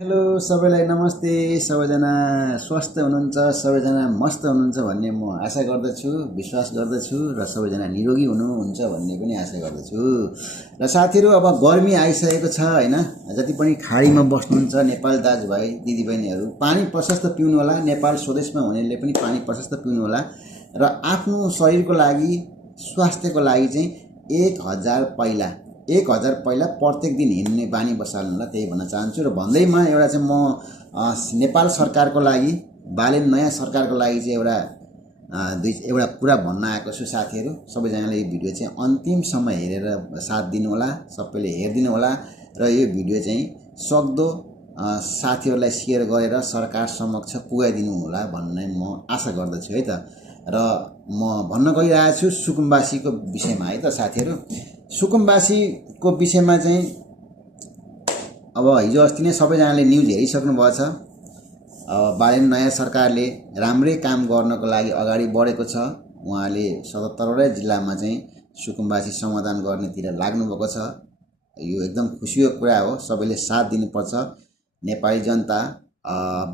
Hello सबैलाई नमस्ते। सबैजना स्वस्थ हुनुहुन्छ, सबैजना मस्त हुनुहुन्छ भन्ने म आशा गर्दछु, विश्वास गर्दछु र सबैजना निरोगी हुनुहुन्छ भन्ने पनि आशा गर्दछु। र साथीहरू, अब गर्मी आइसकेको छ हैन। जति पनि खाडीमा बस्नुहुन्छ नेपाल दाजुभाइ दिदीबहिनीहरू, पानी प्रशस्त पिउनु होला। नेपाल स्वदेशमा हुनेले पनि पानी प्रशस्त पिउनु होला र आफ्नो शरीरको लागि, स्वास्थ्यको लागि चाहिँ 1000 पहिला प्रत्येक दिन हिँड्ने बानी बसाल्नुलाई, त्यही भन्न चाहन्छु। र भन्दैमा एउटा चाहिँ म नेपाल सरकारको लागि, बालेन नयाँ सरकारको लागि चाहिँ एउटा कुरा भन्न आएको छु साथीहरू। सबैजनाले यो भिडियो चाहिँ अन्तिमसम्म हेरेर साथ दिनु होला, सबैले हेरिदिनु होला र यो भिडियो चाहिँ सक्दो साथीहरूलाई सेयर गरेर सरकार समक्ष पुगाइदिनु होला भन्ने म आशा गर्दछु है त। र म भन्न गइरहेको छु सुकुम्बासीको विषयमा है त साथीहरू। सुकुम्बासीको विषयमा चाहिँ अब हिजो अस्ति नै सबैजनाले न्युज हेरिसक्नु भएको छ। बालेन नयाँ सरकारले राम्रै काम गर्नको लागि अगाडि बढेको छ। उहाँले 77वटै जिल्लामा चाहिँ सुकुम्बासी समाधान गर्नेतिर लाग्नुभएको छ। यो एकदम खुसीको कुरा हो। सबैले साथ दिनुपर्छ। नेपाली जनता,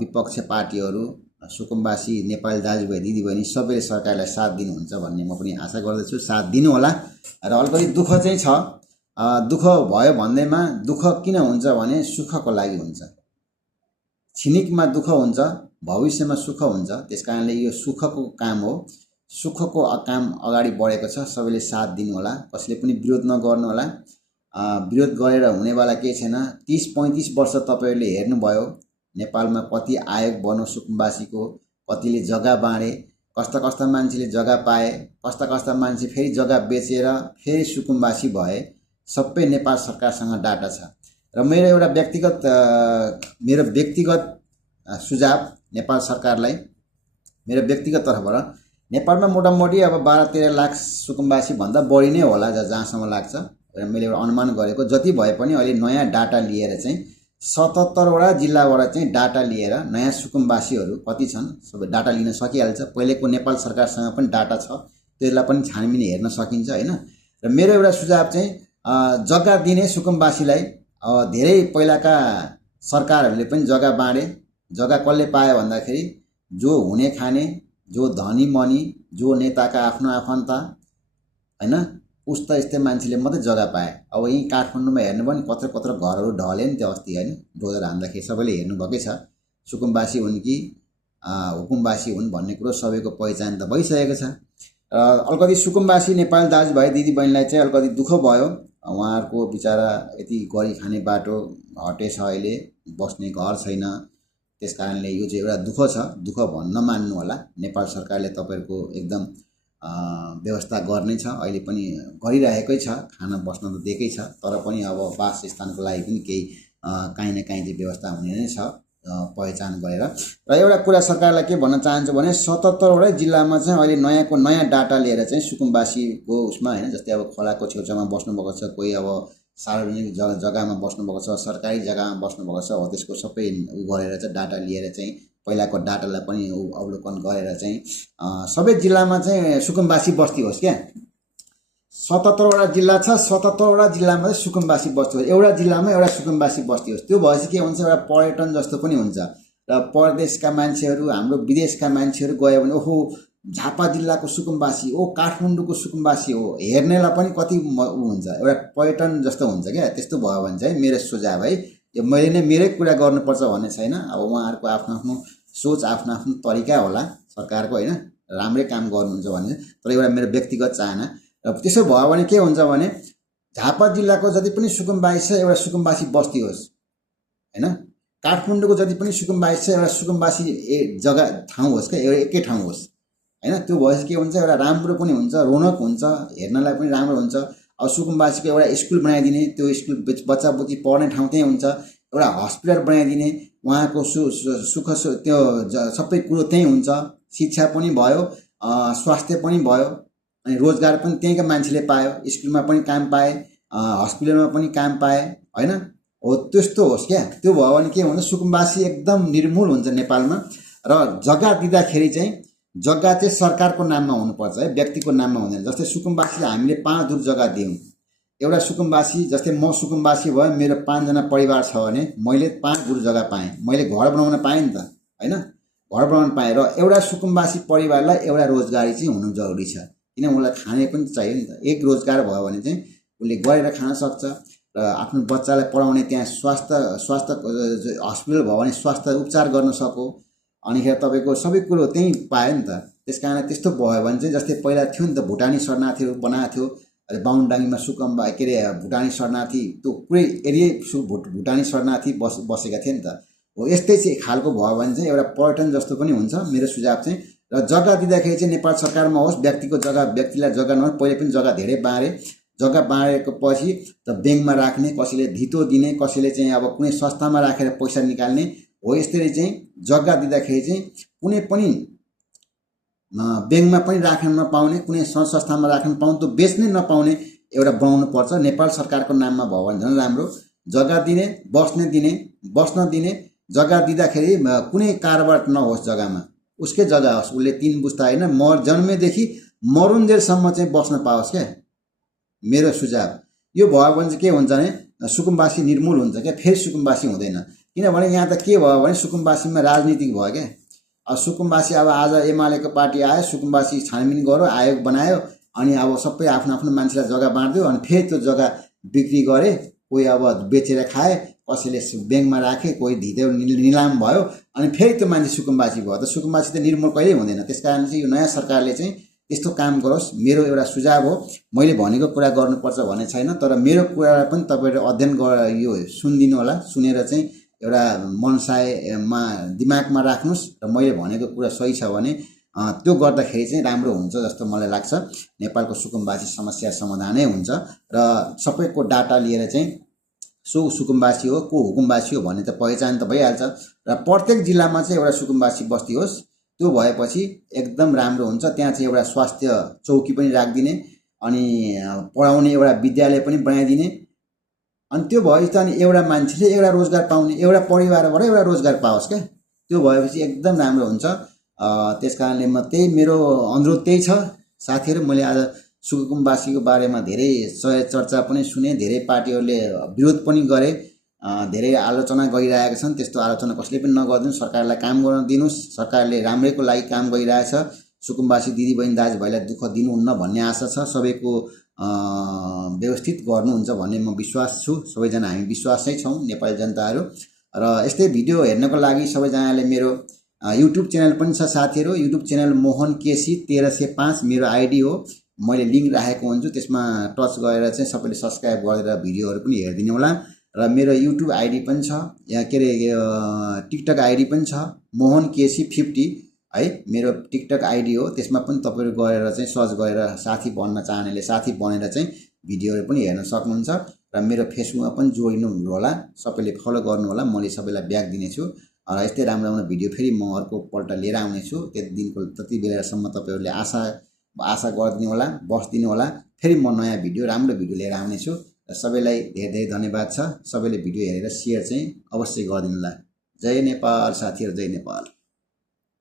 विपक्ष पार्टीहरू, सुकुम्बासी नेपाली दाजुभाइ दिदीबहिनी सबैले सरकारलाई साथ दिनुहुन्छ भन्ने म पनि आशा गर्दछु। साथ दिनु होला। र अलिकति दुःख चाहिँ छ। दुःख भयो भन्दैमा दुःख किन हुन्छ भने सुखको लागि हुन्छ। छिनिकमा दुःख हुन्छ, भविष्यमा सुख हुन्छ। त्यसकारणले यो सुखको काम हो। सुखको काम अगाडि बढेको छ। सबैले साथ दिनु होला। कसैले पनि विरोध नगर्नु होला। विरोध गरेर हुनेवाला केही छैन। 30-35 वर्ष तपाईहरुले हेर्नुभयो नेपालमा कति आयोग बन्यो सुकुम्बासीको, कतिले जग्गा बाँडे, कस्ता मान्छेले जग्गा पाए, कस्ता मान्छे फेरि जग्गा बेचेर फेरि सुकुम्बासी भए। सबै नेपाल सरकारसँग डाटा छ। र मेरो व्यक्तिगत सुझाव नेपाल सरकारलाई, मेरो व्यक्तिगत तर्फबाट, नेपालमा मोटामोटी अब 12-13 लाख सुकुम्बासी भन्दा बढी नै होला जहाँसम्म लाग्छ। र मैले एउटा अनुमान गरेको, जति भए पनि अहिले नयाँ डाटा लिएर चाहिँ 77वटा जिल्लाबाट चाहिँ डाटा लिएर नयाँ सुकुम्बासीहरू कति छन् सबै डाटा लिन सकिहाल्छ। पहिलेको नेपाल सरकारसँग पनि डाटा छ, त्यसलाई पनि छानबिन हेर्न सकिन्छ हैन। र मेरो एउटा सुझाव चाहिँ जग्गा दिने सुकुम्बासीलाई। धेरै पहिलाका सरकारहरूले पनि जग्गा बाँडे। जग्गा कसले पायो भन्दाखेरि जो हुने खाने, जो धनी मनी, जो नेताका आफ्नो आफन्त हैन, उस्ता यस्तै मान्छेले मात्रै जग्गा पाए। अब यहीँ काठमाडौँमा हेर्नु पनि कत्रो घरहरू ढले नि त्यो अस्ति हैन, डोजर हान्दाखेरि सबैले हेर्नुभएकै छ। सुकुम्बासी हुन् कि हुकुमबासी हुन् भन्ने कुरो सबैको पहिचान त भइसकेको छ। अलिकति सुकुम्बासी नेपाली दाजुभाइ दिदीबहिनीलाई चाहिँ अलिकति दुःख भयो। उहाँहरूको बिचारा यति गरी खाने बाटो हटेछ, अहिले बस्ने घर छैन। त्यसकारणले यो चाहिँ एउटा दुःख छ। दुःख भन्न मान्नु होला। नेपाल सरकारले तपाईहरुको एकदम व्यवस्था गर्नै छ, अहिले पनि गरिरहेकै छ। खाना बस्न त दिएकै छ, तर पनि अब वासस्थानको लागि पनि केही काहीँ न काहीँ चाहिँ व्यवस्था हुने नै छ पहिचान गरेर। र एउटा कुरा सरकारलाई के भन्न चाहन्छु भने 77वटै जिल्लामा चाहिँ अहिले नयाँ डाटा लिएर चाहिँ सुकुम्बासीको उसमा हैन, जस्तै अब खोलाको छेउछाउमा बस्नुभएको छ, कोही अब सार्वजनिक जग्गामा बस्नुभएको छ, सरकारी जग्गामा बस्नुभएको छ, हो त्यसको सबै गरेर चाहिँ डाटा लिएर चाहिँ पहिलाको डाटालाई पनि अवलोकन गरेर चाहिँ सबै जिल्लामा चाहिँ सुकुम्बासी बस्ती होस् क्या। 77वटा जिल्ला छ, 77वटा जिल्लामा चाहिँ सुकुम्बासी बस्ती होस्। एउटा जिल्लामा एउटा सुकुम्बासी बस्ती होस्। त्यो भएपछि के हुन्छ, एउटा पर्यटन जस्तो पनि हुन्छ। र परदेशका मान्छेहरू, हाम्रो विदेशका मान्छेहरू गयो भने ओहो झापा जिल्लाको सुकुम्बासी, ओ काठमाडौँको सुकुम्बासी हो, हेर्नेलाई पनि कति हुन्छ, एउटा पर्यटन जस्तो हुन्छ क्या। त्यस्तो भयो भने चाहिँ मेरो सुझाव है, यो मैले नै मेरै कुरा गर्नुपर्छ भन्ने छैन। अब उहाँहरूको आफ्नो सोच, आफ्नो तरिका होला सरकारको हैन, राम्रै काम गर्नुहुन्छ भन्ने। तर एउटा मेरो व्यक्तिगत चाहना। र त्यसो भयो भने के हुन्छ भने झापा जिल्लाको जति पनि सुकुम्बासी छ एउटा सुकुम्बासी बस्ती होस् हैन, काठमाडौँको जति पनि सुकुम्बासी छ एउटा सुकुम्बासी जग्गा ठाउँ होस् क्या, एउटा एकै ठाउँ होस् हैन। त्यो भएपछि के हुन्छ, एउटा राम्रो पनि हुन्छ, रौनक हुन्छ, हेर्नलाई पनि राम्रो हुन्छ। अब सुकुम्बासीको एउटा स्कुल बनाइदिने, त्यो स्कुल बच्चा बुच्ची पढ्ने ठाउँ त्यही हुन्छ। एउटा हस्पिटल बनाइदिने, उहाँको सुख त्यो सबै कुरो त्यही हुन्छ। शिक्षा पनि भयो, स्वास्थ्य पनि भयो, अनि रोजगार पनि त्यहीँका मान्छेले पायो। स्कुलमा पनि काम पाए, हस्पिटलमा पनि काम पाए हैन। हो त्यस्तो होस् क्या। त्यो भयो भने के हुन्छ, सुकुम्बासी एकदम निर्मूल हुन्छ नेपालमा। र जग्गा दिँदाखेरि चाहिँ जग्गा चाहिँ सरकारको नाममा हुनुपर्छ है, व्यक्तिको नाममा हुँदैन। जस्तै सुकुम्बासी हामीले 5 धुर जग्गा दियौँ, एउटा सुकुम्बासी, जस्तै म सुकुम्बासी भए मेरो 5 जना परिवार छ भने मैले 5 गुरु जग्गा पाएँ, मैले घर बनाउन पाएँ नि त हैन, घर बनाउन पाएँ। र एउटा सुकुम्बासी परिवारलाई एउटा रोजगारी चाहिँ हुनु जरुरी छ, किन उनलाई खाने पनि चाहियो नि त। एक रोजगार भयो भने चाहिँ उसले गरेर खान सक्छ र आफ्नो बच्चालाई पढाउने, त्यहाँ स्वास्थ्य हस्पिटल भयो भने स्वास्थ्य उपचार गर्न सको, अनिखेर तपाईँको सबै कुरो त्यहीँ पायो नि त। त्यसकारण त्यस्तो भयो भने चाहिँ जस्तै पहिला थियो नि त भुटानी शरणार्थीहरू बनाएको थियो, बाहुनडाङ्गीमा सुकुम्बा के अरे भुटानी शरणार्थी, त्यो पुरै एरिया भुटानी शरणार्थी बसेका थिए नि त। हो यस्तै चाहिँ खालको भयो भने चाहिँ एउटा पर्यटन जस्तो पनि हुन्छ मेरो सुझाव चाहिँ। र जग्गा दिँदाखेरि चाहिँ नेपाल सरकारमा होस्, व्यक्तिलाई जग्गा नहोस्, पहिले पनि जग्गा धेरै बाँडे, जग्गा बाँडेको पछि त ब्याङ्कमा राख्ने, कसैले धितो दिने, कसैले चाहिँ अब कुनै संस्थामा राखेर पैसा निकाल्ने हो। यसरी चाहिँ जग्गा दिँदाखेरि चाहिँ कुनै पनि ब्याङ्कमा पनि राख्न नपाउने, कुनै संस्थामा राख्न पाउने, त्यो बेच्नै नपाउने एउटा बनाउनु पर्छ। नेपाल सरकारको नाममा भयो भने झन् राम्रो। जग्गा दिने, बस्न दिने, जग्गा दिँदाखेरि कुनै कारोबार नहोस् जग्गामा, उसकै जग्गा होस्, उसले 3 बुस्ता होइन जन्मेदेखि मरुन्जेलसम्म चाहिँ बस्न पाओस् क्या, मेरो सुझाव। यो भयो भने चाहिँ के हुन्छ भने सुकुम्बासी निर्मूल हुन्छ क्या, फेरि सुकुम्बासी हुँदैन। किनभने यहाँ त के भयो भने सुकुम्बासीमा राजनीतिक भयो क्या। अब सुकुम्बासी अब आज एमालेको पार्टी आयो, सुकुम्बासी छानबिन गर्यो, आयोग बनायो, अनि अब सबै आफ्नो आफ्नो मान्छेलाई जग्गा बाँड्दियो, अनि फेरि त्यो जग्गा बिक्री गरे, कोही अब बेचेर खाए, कसैले ब्याङ्कमा राखे, कोही धितो निलाम भयो, अनि फेरि त्यो मान्छे सुकुम्बासी भयो। त सुकुम्बासी त निर्मूल कहिल्यै हुँदैन। त्यसकारण चाहिँ यो नयाँ सरकारले चाहिँ त्यस्तो काम गरोस्, मेरो एउटा सुझाव हो। मैले भनेको कुरा गर्नुपर्छ भन्ने छैन, तर मेरो कुरालाई पनि तपाईँले अध्ययन गरेर यो सुनिदिनु होला, सुनेर चाहिँ एउटा मनसायमा दिमागमा राख्नुहोस् र मैले भनेको कुरा सही छ भने त्यो गर्दाखेरि चाहिँ राम्रो हुन्छ जस्तो मलाई लाग्छ। नेपालको सुकुम्बासी समस्या समाधानै हुन्छ र सबैको डाटा लिएर चाहिँ सुकुम्बासी हो, को हुकुमबासी हो भन्ने त पहिचान त भइहाल्छ। र प्रत्येक जिल्लामा चाहिँ एउटा सुकुम्बासी बस्ती होस्, त्यो भएपछि एकदम राम्रो हुन्छ। त्यहाँ चाहिँ एउटा स्वास्थ्य चौकी पनि राखिदिने, अनि पढाउने एउटा विद्यालय पनि बनाइदिने, अनि त्यो भएपछि अनि एउटा मान्छेले एउटा रोजगार पाउने, एउटा परिवारबाट एउटा रोजगार पाओस् क्या, त्यो भएपछि एकदम राम्रो हुन्छ। त्यस कारणले म त्यही मेरो अनुरोध त्यही छ साथीहरू। मैले आज सुकुम्बासीको बारेमा धेरै चर्चा पनि सुने, धेरै पार्टीहरूले विरोध पनि गरे, धेरै आलोचना गरिरहेका छन्। त्यस्तो आलोचना कसैले पनि नगरिदिनु, सरकारलाई काम गर्न दिनुहोस्। सरकारले राम्रैको लागि काम गरिरहेछ। सुकुम्बासी दिदीबहिनी दाजुभाइलाई दुःख दिनुहुन्न भन्ने आशा छ। सबैको व्यवस्थित गर्नुहुन्छ भन्ने म विश्वास छु। सबैजना हामी विश्वासै छौँ नेपाली जनताहरू। र यस्तै भिडियो हेर्नको लागि सबैजनाले मेरो युट्युब च्यानल पनि छ साथीहरू। युट्युब च्यानल मोहन केसी 1305 मेरो आइडी हो। मैले लिङ्क राखेको हुन्छु, त्यसमा टच गरेर चाहिँ सबैले सब्सक्राइब गरेर भिडियोहरू पनि हेरिदिनु होला। र मेरो युट्युब आइडी पनि छ, यहाँ के अरे टिकटक आइडी पनि छ, मोहन केसी 50 है मेरो टिकटक आइडी हो। त्यसमा पनि तपाईँहरू गएर चाहिँ सर्च गरेर साथी बन्न चाहनेले साथी बनेर चाहिँ भिडियोहरू पनि हेर्न सक्नुहुन्छ। र मेरो फेसबुकमा पनि जोडिनु होला, सबैले फलो गर्नु होला, मैले सबैलाई ब्याक दिनेछु। र यस्तै राम्रो राम्रो भिडियो फेरि म अर्कोपल्ट लिएर आउनेछु। त्यति बेलासम्म तपाईँहरूले आशा गरिदिनु होला, बस्दिनु होला। फेरि म नयाँ भिडियो, राम्रो भिडियो लिएर आउनेछु। र सबैलाई धेरै धेरै धन्यवाद छ। सबैले भिडियो हेरेर सेयर चाहिँ अवश्य गरिदिनु होला। जय नेपाल साथीहरू, जय नेपाल।